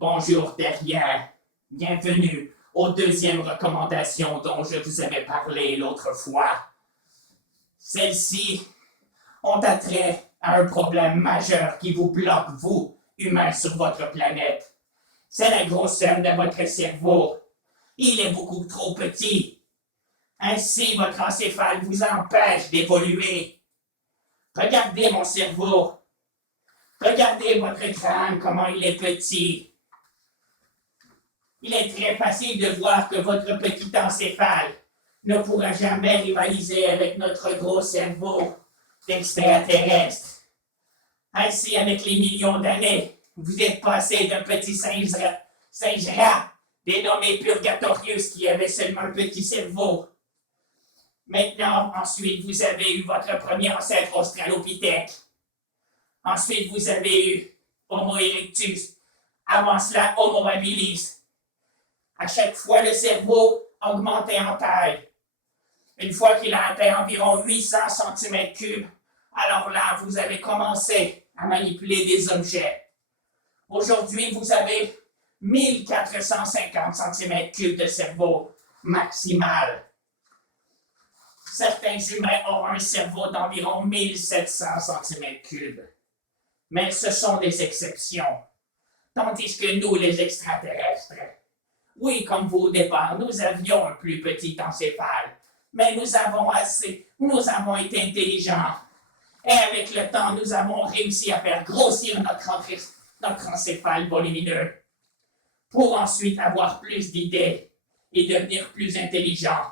Bonjour derrière. Bienvenue aux deuxièmes recommandations dont je vous avais parlé l'autre fois. Celles-ci ont attrait à un problème majeur qui vous bloque, vous, humains, sur votre planète. C'est la grosseur de votre cerveau. Il est beaucoup trop petit. Ainsi, votre encéphale vous empêche d'évoluer. Regardez mon cerveau. Regardez votre crâne, comment il est petit. Il est très facile de voir que votre petit encéphale ne pourra jamais rivaliser avec notre gros cerveau d'extraterrestre. Ainsi, avec les millions d'années, vous êtes passé d'un petit singe rat dénommé Purgatorius qui avait seulement un petit cerveau. Maintenant, ensuite, vous avez eu votre premier ancêtre Australopithèque. Ensuite, vous avez eu Homo erectus. Avant cela, Homo habilis. À chaque fois, le cerveau augmentait en taille. Une fois qu'il a atteint environ 800 cm3, alors là, vous avez commencé à manipuler des objets. Aujourd'hui, vous avez 1450 cm3 de cerveau maximal. Certains humains ont un cerveau d'environ 1700 cm3. Mais ce sont des exceptions. Tandis que nous, les extraterrestres, oui, comme vous au départ, nous avions un plus petit encéphale, mais nous avons été intelligents. Et avec le temps, nous avons réussi à faire grossir notre encéphale volumineux pour ensuite avoir plus d'idées et devenir plus intelligents.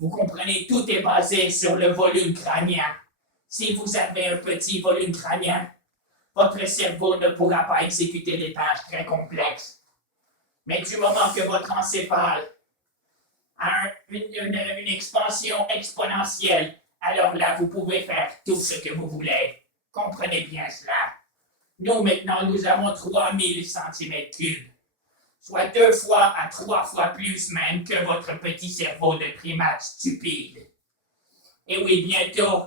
Vous comprenez, tout est basé sur le volume crânien. Si vous avez un petit volume crânien, votre cerveau ne pourra pas exécuter des tâches très complexes. Mais du moment que votre encéphale a une expansion exponentielle, alors là, vous pouvez faire tout ce que vous voulez. Comprenez bien cela. Nous, maintenant, nous avons 3000 cm3, soit 2 fois à 3 fois plus même que votre petit cerveau de primate stupide. Et oui, bientôt,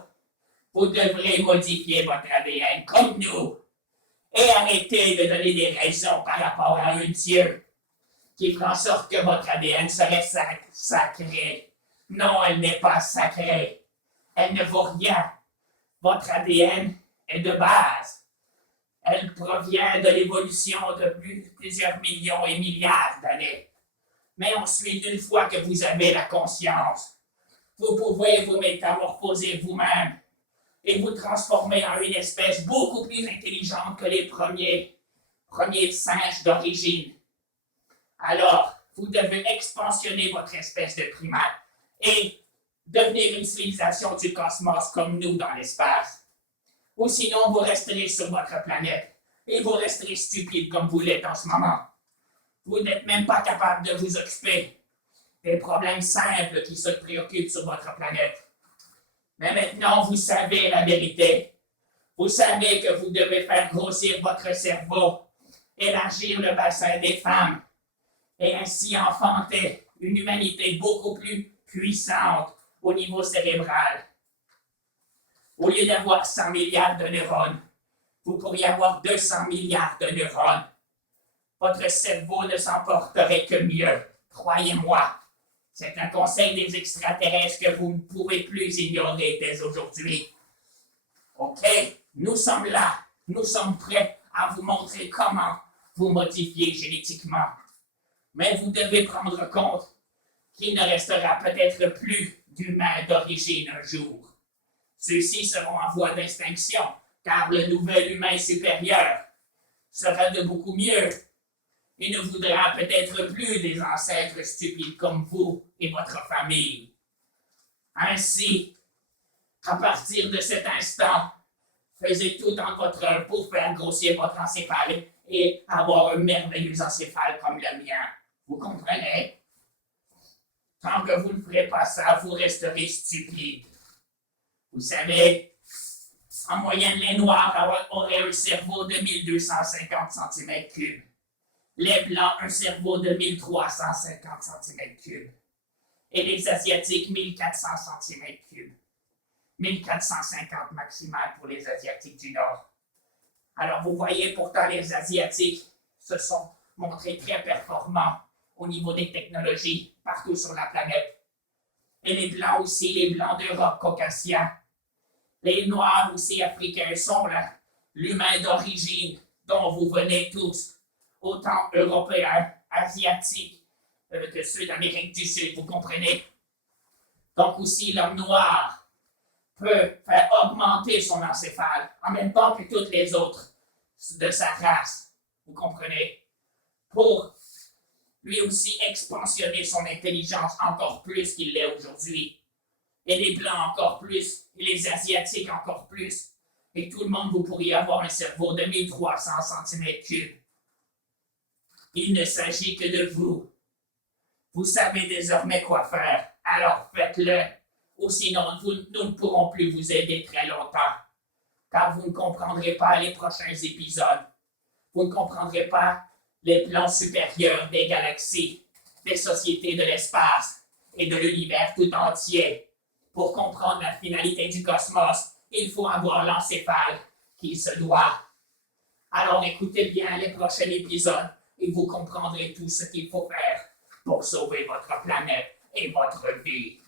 vous devrez modifier votre ADN comme nous et arrêter de donner des raisons par rapport à un Dieu qui fera en sorte que votre ADN serait sacré. Non, elle n'est pas sacrée. Elle ne vaut rien. Votre ADN est de base. Elle provient de l'évolution de plusieurs millions et milliards d'années. Mais ensuite, une fois que vous avez la conscience, vous pouvez vous métamorphoser vous-même et vous transformer en une espèce beaucoup plus intelligente que les premiers singes d'origine. Alors, vous devez expansionner votre espèce de primate et devenir une civilisation du cosmos comme nous dans l'espace. Ou sinon, vous resterez sur votre planète et vous resterez stupide comme vous l'êtes en ce moment. Vous n'êtes même pas capable de vous occuper des problèmes simples qui se préoccupent sur votre planète. Mais maintenant, vous savez la vérité. Vous savez que vous devez faire grossir votre cerveau, élargir le bassin des femmes, et ainsi enfanter une humanité beaucoup plus puissante au niveau cérébral. Au lieu d'avoir 100 milliards de neurones, vous pourriez avoir 200 milliards de neurones. Votre cerveau ne s'en porterait que mieux, croyez-moi. C'est un conseil des extraterrestres que vous ne pouvez plus ignorer dès aujourd'hui. OK, nous sommes là, nous sommes prêts à vous montrer comment vous modifier génétiquement. Mais vous devez prendre compte qu'il ne restera peut-être plus d'humains d'origine un jour. Ceux-ci seront en voie d'extinction, car le nouvel humain supérieur sera de beaucoup mieux et ne voudra peut-être plus des ancêtres stupides comme vous et votre famille. Ainsi, à partir de cet instant, faisez tout en votre œuvre pour faire grossir votre encéphale et avoir un merveilleux encéphale comme le mien. Vous comprenez? Tant que vous ne ferez pas ça, vous resterez stupide. Vous savez, en moyenne, les Noirs auraient un cerveau de 1250 cm3. Les Blancs, un cerveau de 1350 cm3. Et les Asiatiques, 1400 cm3. 1450 maximal pour les Asiatiques du Nord. Alors, vous voyez, pourtant, les Asiatiques, ce sont montré très performants au niveau des technologies partout sur la planète. Et les Blancs aussi, les Blancs d'Europe caucasiens. Les Noirs aussi africains sont là. L'humain d'origine dont vous venez tous, autant Européens, Asiatiques que ceux d'Amérique du Sud, vous comprenez? Donc aussi l'homme noir peut faire augmenter son encéphale en même temps que toutes les autres de sa race, vous comprenez? Pour lui aussi expansionner son intelligence encore plus qu'il l'est aujourd'hui. Et les Blancs encore plus, et les Asiatiques encore plus. Et tout le monde, vous pourriez avoir un cerveau de 1300 cm3. Il ne s'agit que de vous. Vous savez désormais quoi faire, alors faites-le. Ou sinon, nous ne pourrons plus vous aider très longtemps. Car vous ne comprendrez pas les prochains épisodes. Vous ne comprendrez pas les plans supérieurs des galaxies, des sociétés de l'espace et de l'univers tout entier. Pour comprendre la finalité du cosmos, il faut avoir l'encéphale qui se doit. Alors écoutez bien les prochains épisodes et vous comprendrez tout ce qu'il faut faire pour sauver votre planète et votre vie.